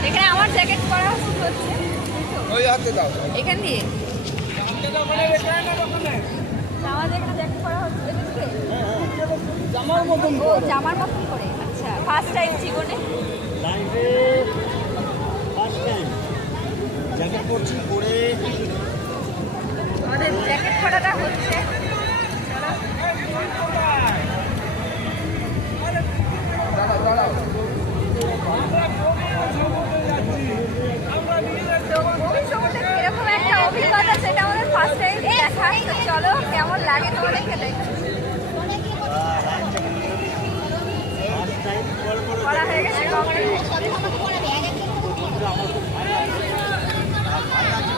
এখানে আমার জ্যাকেট পরা হচ্ছে ওই হাতে দাও। এখান দিয়ে? জামার মতন জামার মতন করে আচ্ছা ফার্স্ট টাইম জীবনে? লাইফে ফার্স্ট টাইম জ্যাকেট পরছি পরে আমাদের জ্যাকেট পরাটা হচ্ছে তো ভবিষ্যতে এরকম একটা অভিজ্ঞতা সেটা আমাদের ফার্স্ট টাইম দেখা তো চলো কেমন লাগে তোমাদেরকে দেখো ফার্স্ট টাইম পরে পরে করা হয়ে গেছে complete।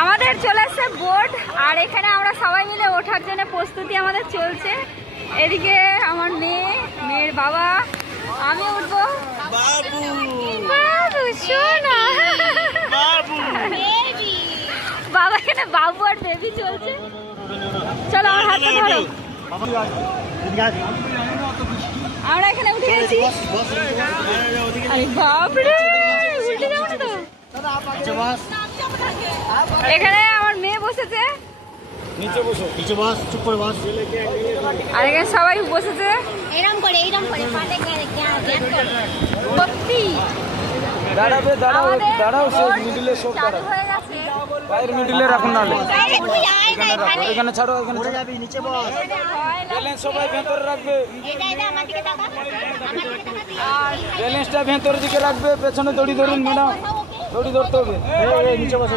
আমাদের চলে আসছে বোর্ড আর এখানে আমরা সবাই মিলে ওঠার জন্য প্রস্তুতি আমাদের চলছে। এদিকে আমার মেয়ে মেয়ের বাবা আমি উঠবো। বাবু। বাবু শোনা। বাবু। বাবা এখানে বাবু আর বেবি চলছে। চলো আমার হাতটা ধরো। আমরা এখানে উঠে গেছি। আরে বাপরে উঠে যাব না তো? এখানে আমার মেয়ে বসেছে। নিচে বসো নিচে বস চুপ করে বস। আর এখানে সবাই বসেছে। এরম করে এরম করে পাটে দাঁড়াবে দাঁড়াও দাঁড়াও সে board মিডিলে গেছে। পায়ের মিডিলে রাখুন নাহলে। এখানে ছাড়ো এখানে পড়ে যাবি নিচে বস ব্যালেন্স সবাই ভেতরে রাখবে। ব্যালেন্সটা ভেতরের দিকে রাখবে পেছনে দড়ি ধরুন ম্যাডাম দড়ি ধরতে হবে। নিচে বস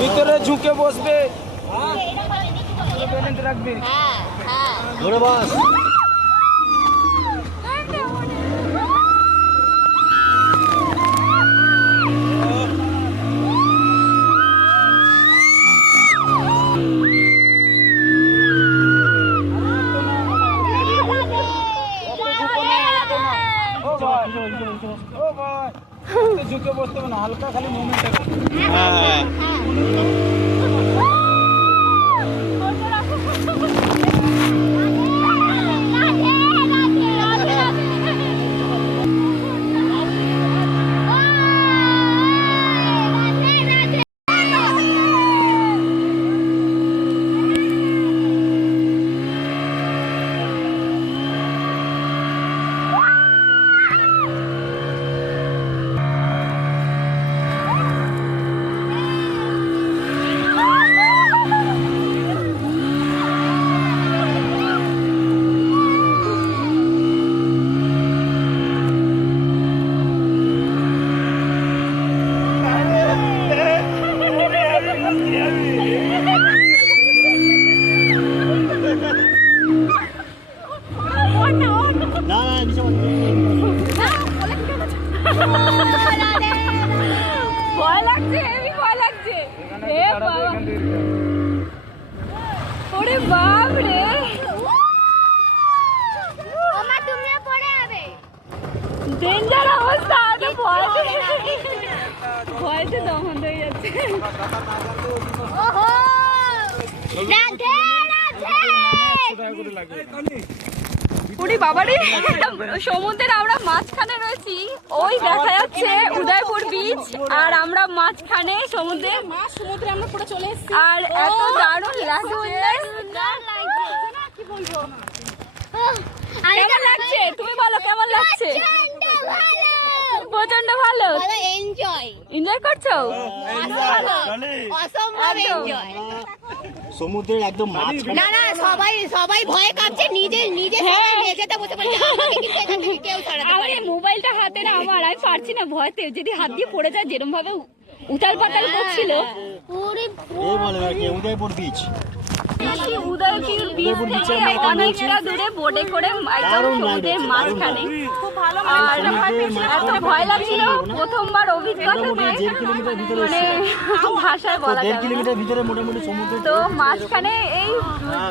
ভিতরে ঝুঁকে বসবে। রাখবে হ্যাঁ হ্যাঁ। ধরে বস। এত ঝুঁকে বসতে হবে না হালকা ওরে বাবারে সমুদ্রের আমরা মাঝখানে রয়েছি। ওই দেখা যাচ্ছে উদয়পুর বিচ আর আমরা মাঝখানে সমুদ্রে। সমুদ্রে আমরা পুরো চলে এসেছি আর এত দারুণ লাগছে। কি বলব কেমন লাগছে? তুমি বলো কেমন লাগছে? ভালো প্রচণ্ড ভালো। ভালো এনজয় এনজয় করছ? অসম্ভব এনজয় সমুদ্রের একদম না না সবাই সবাই ভয়ে কাঁপছে নিজে নিজে হ্যাঁ। সবাই মেঝেতে বসে পড়ছে। আমাকে কিন্তু এখান থেকে কেউ ছাড়াতে পারে। মোবাইলটা হাতে না আমার আমি পারছি না ভয়তে। যদি হাত দিয়ে পড়ে যায় যেরকম ভাবে উতাল পাতাল করছিল। পুরো এই বলে কি উদয়পুর বিচ উদয়পুর বিচ থেকে অনেকটা দূরে বোটে করে একদম সমুদ্রের মাঝখানে। আর এত ভয় লাগছিল প্রথমবার অভিজ্ঞতা মানে ভাষায় বলা দেড় যাবে না। কিলোমিটার ভিতরে মোটামুটি সমুদ্র তো মাঝখানে এই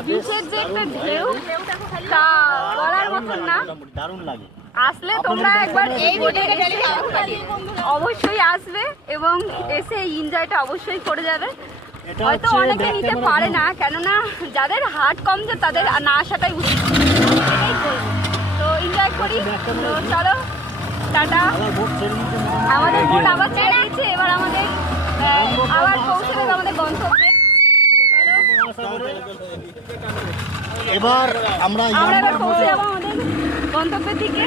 বিচের যে একটা ঢেউ তা বলার মতন না। দারুণ লাগে। আসলে তোমরা একবার এই বোটে অবশ্যই আসবে এবং এসে এনজয়টা অবশ্যই করে যাবে। হয়তো অনেকে নিতে পারে না কেননা যাদের হার্ট কম যে তাদের না আসাটাই উচিত। এটাই। তো এনজয় করি। তো চলো টাটা। আমাদের বোট আবার ছেড়ে দিচ্ছে এবার আমাদের আবার পৌঁছে দেবে আমাদের গন্তব্যে। এবার আমরা আমরা এবার পৌঁছে যাব আমাদের গন্তব্যের দিকে।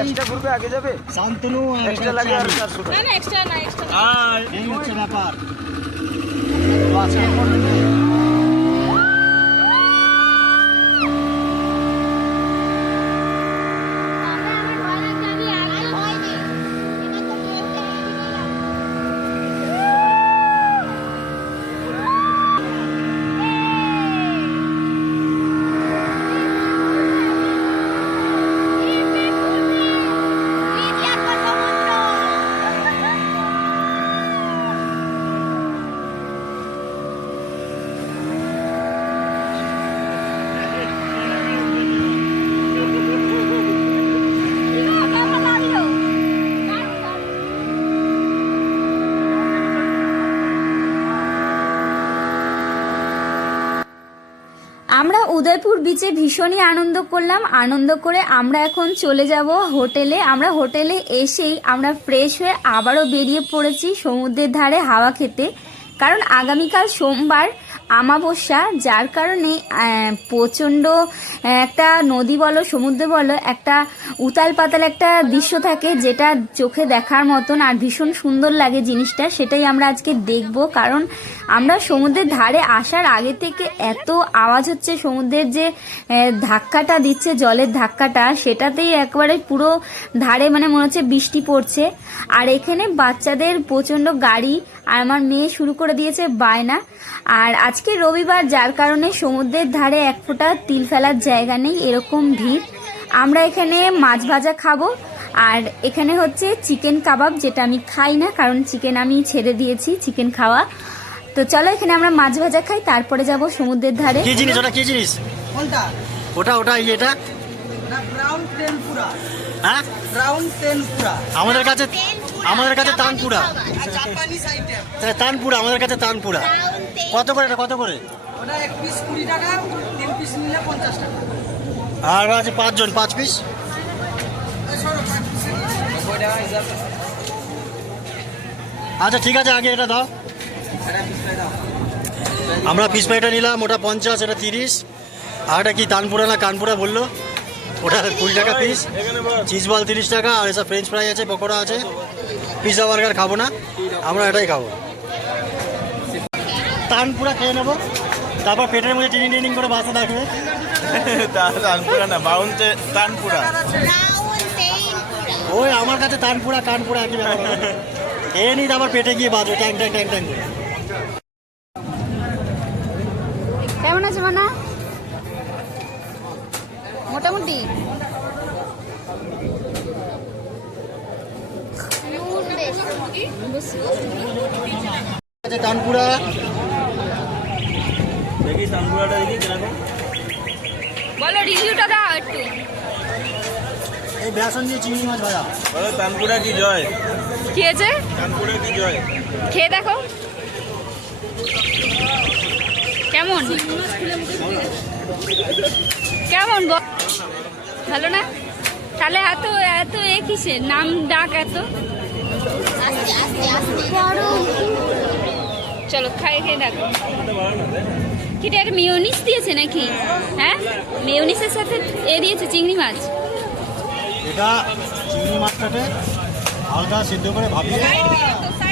এক্সট্রা আগে যাবে। শান্তনু এক্সট্রা লাগে আর চার্লি। চারশো টাকা। আর এই হচ্ছে ব্যাপার। তো আজকে উদয়পুর বিচে ভীষণই আনন্দ করলাম। আনন্দ করে আমরা এখন চলে যাব হোটেলে। আমরা হোটেলে এসেই আমরা ফ্রেশ হয়ে আবারও বেরিয়ে পড়েছি সমুদ্রের ধারে হাওয়া খেতে। কারণ আগামীকাল সোমবার আমাবস্যা যার কারণে প্রচণ্ড একটা নদী বলো, সমুদ্র বলো, একটা উতাল পাতাল একটা দৃশ্য থাকে যেটা চোখে দেখার মতন আর ভীষণ সুন্দর লাগে জিনিসটা। সেটাই আমরা আজকে দেখব। কারণ আমরা সমুদ্রের ধারে আসার আগে থেকে এত আওয়াজ হচ্ছে, সমুদ্রের যে ধাক্কাটা দিচ্ছে, জলের ধাক্কাটা, সেটাতেই একবারে পুরো ধারে মানে মনে হচ্ছে বৃষ্টি পড়ছে। আর এখানে বাচ্চাদের প্রচণ্ড গাড়ি, আর আমার মেয়ে শুরু করে দিয়েছে বায়না। আর আজকে রবিবার যার কারণে সমুদ্রের ধারে এক ফোঁটা তিল ফেলার জায়গা নেই এরকম ভিড়। আমরা এখানে মাছ ভাজা খাব আর এখানে হচ্ছে চিকেন কাবাব যেটা আমি খাই না কারণ চিকেন আমি ছেড়ে দিয়েছি চিকেন খাওয়া। তো চলো এখানে আমরা মাছ ভাজা খাই তারপরে যাব সমুদ্রের ধারে। কি জিনিস? ওটা কি জিনিস? কোনটা? ওটা ওটা ইয়েটা? ব্রাউন তেনপুরা হ্যাঁ? ব্রাউন তেনপুরা আমাদের কাছে আমাদের কাছে তানপুরা তানপুরা আমাদের কাছে তানপুরা কত করে এটা কত করে? ওটা এক পিস কুড়ি টাকা তিন পিস নিলে পঞ্চাশ টাকা। আর আছে পাঁচজন পাঁচ পিস আচ্ছা ঠিক আছে আগে এটা দাও। আমরা পিস ফ্রাইটা নিলাম ওটা পঞ্চাশ এটা তিরিশ। আর এটা কি তানপুরা না কানপুরা বলল? ওটা কুড়ি টাকা পিস চিজ বল তিরিশ টাকা আর এসব ফ্রেঞ্চ ফ্রাই আছে পকোড়া আছে। পিৎজা বার্গার খাব না আমরা এটাই খাব। তানপুরা খেয়ে নেব। তারপর পেটের মধ্যে টিনিং টিনিং করে বাসা থাকবে তানপুরা না বাউন্তে তানপুরা। ওই আমার কাছে তানপুরা কানপুরা একই ব্যাপার। খেয়ে নিই তারপর পেটে গিয়ে বাজবে ট্যাং ট্যাং ট্যাং ট্যাং কেমন আছে মানা? মোটামুটি তানপুরা দেখি তানপুরাটা দেখি কীরকম। বলো রিভিউটা দাও একটু। এই বেসন দিয়ে চিংড়ি মাছ ভাজা। বলো তানপুরা কি জয়? খেয়েছে তানপুরা কি জয়? খেয়ে দেখো। কেমন? কেমন বল? ভালো না? তাহলে এত এত এ কিসের? নাম ডাক এত? চলো খাই খেয়ে দেখো। কিটা একটা মিওনিস দিয়েছে নাকি? হ্যাঁ? মিওনিসের সাথে এ দিয়েছে চিংড়ি মাছ? এটা চিংড়ি মাছটাকে হালকা সিদ্ধ করে ভাবিয়ে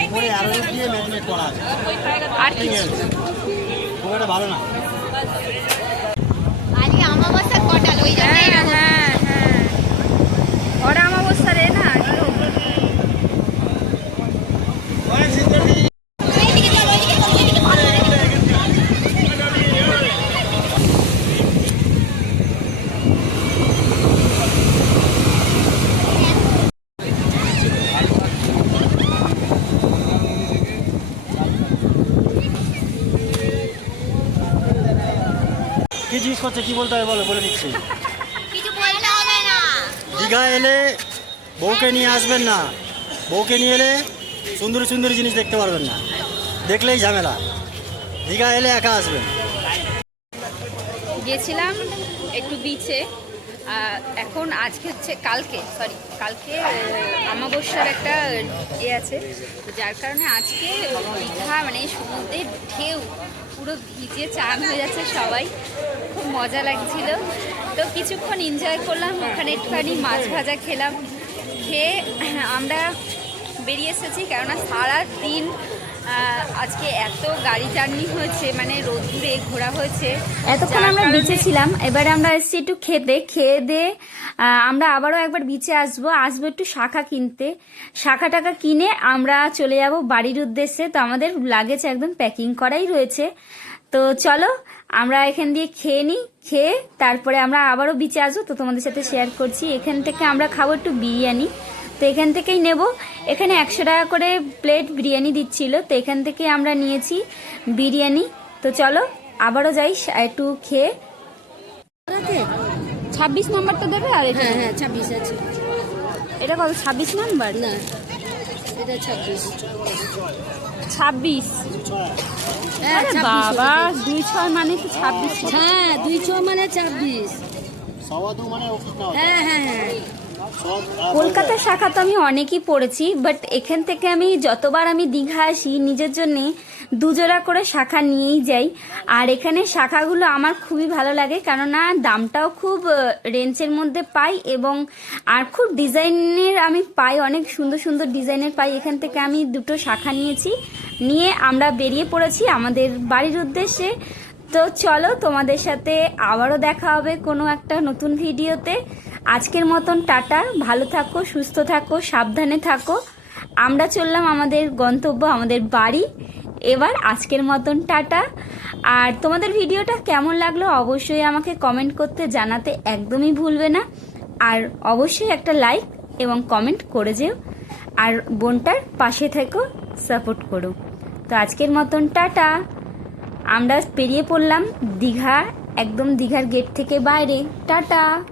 উপরে অ্যারোট দিয়ে ম্যারিনেট করা আছে। আর কিছু খুব একটা ভালো না। আজকে আমাবস্যা কটাল ওই জন্য হ্যাঁ। ওইদিকে চলো ওইদিকে ভালো কি জিজ্ঞেস করছে কি বলতে হবে বলো বলে দিচ্ছি। দীঘা এলে বউকে নিয়ে আসবেন না। বউকে নিয়ে এলে সুন্দর সুন্দর জিনিস দেখতে পারবেন না। দেখলেই ঝামেলা। দীঘা এলে একা আসবেন। গেছিলাম একটু বিচে এখন আজকে হচ্ছে কালকে সরি কালকে আহ, অমাবস্যার একটা ইয়ে আছে। যার কারণে আজকে দীঘা মানে সমুদ্রের ঢেউ। পুরো ভিজে চান হয়ে যাচ্ছে সবাই। খুব মজা লাগছিল। তো কিছুক্ষণ এনজয় করলাম, ওখানে একটুখানি মাছ ভাজা খেলাম। খেয়ে আমরা বেরিয়ে এসেছি, কেননা সারা দিন আজকে এত গাড়ি জার্নি হয়েছে মানে রোদ্দুরে ঘোরা হয়েছে। এতক্ষণ আমরা বিচে ছিলাম এবারে আমরা এসেছি একটু খেতে খেয়ে দিয়ে আমরা আবারও একবার বিচে আসব আসব একটু শাখা কিনতে। শাখা টাকা কিনে আমরা চলে যাব বাড়ির উদ্দেশ্যে তো আমাদের লাগেজ একদম প্যাকিং করাই রয়েছে। তো চলো আমরা এখান দিয়ে খেয়ে নিই খেয়ে তারপরে আমরা আবারও বিচে আসব তো তোমাদের সাথে শেয়ার করছি। এখান থেকে আমরা খাব একটু বিরিয়ানি। তো এখান থেকেই নেব। এখানে একশো টাকা করে প্লেট বিরিয়ানি দিচ্ছিল। তো এখান থেকে আমরা নিয়েছি বিরিয়ানি। তো চলো আবারও যাই একটু খেয়ে। ছাব্বিশ নাম্বারটা দেবে আর এটা? হ্যাঁ হ্যাঁ ছাব্বিশ আছে। এটা কত ছাব্বিশ নাম্বার? না এটা ছাব্বিশ। ছাব্বিশ? হ্যাঁ বাবা দুই ছয় মানে তো ছাব্বিশ। হ্যাঁ দুই ছ মানে ছাব্বিশ। মানে হ্যাঁ হ্যাঁ হ্যাঁ। সব কলকাতার শাখা তো আমি অনেকই পড়েছি বাট এখান থেকে আমি যতবার আমি দীঘা আসি, নিজের জন্যে দুজোড়া করে শাখা নিয়েই যাই। আর এখানে শাখাগুলো আমার খুবই ভালো লাগে, কেননা দামটাও খুব রেঞ্জের মধ্যে পাই এবং আর খুব ডিজাইনের আমি পাই, অনেক সুন্দর সুন্দর ডিজাইনের পাই। এখান থেকে আমি দুটো শাখা নিয়েছি, নিয়ে আমরা বেরিয়ে পড়েছি আমাদের বাড়ির উদ্দেশ্যে। তো চলো তোমাদের সাথে আবারও দেখা হবে কোনো একটা নতুন ভিডিওতে। আজকের মতন টাটা, ভালো থাকো, সুস্থ থাকো, সাবধানে থাকো। আমরা চললাম আমাদের গন্তব্য, আমাদের বাড়ি। এবার আজকের মতন টাটা। আর তোমাদের ভিডিওটা কেমন লাগল অবশ্যই আমাকে কমেন্ট করতে জানাতে একদমই ভুলবে না। আর অবশ্যই একটা লাইক এবং কমেন্ট করে যেও। আর বোনটার পাশে থেকো সাপোর্ট করো। তো আজকের মতন টাটা। আমরা পেরিয়ে পড়লাম দীঘা, একদম দীঘার গেট থেকে বাইরে। টাটা!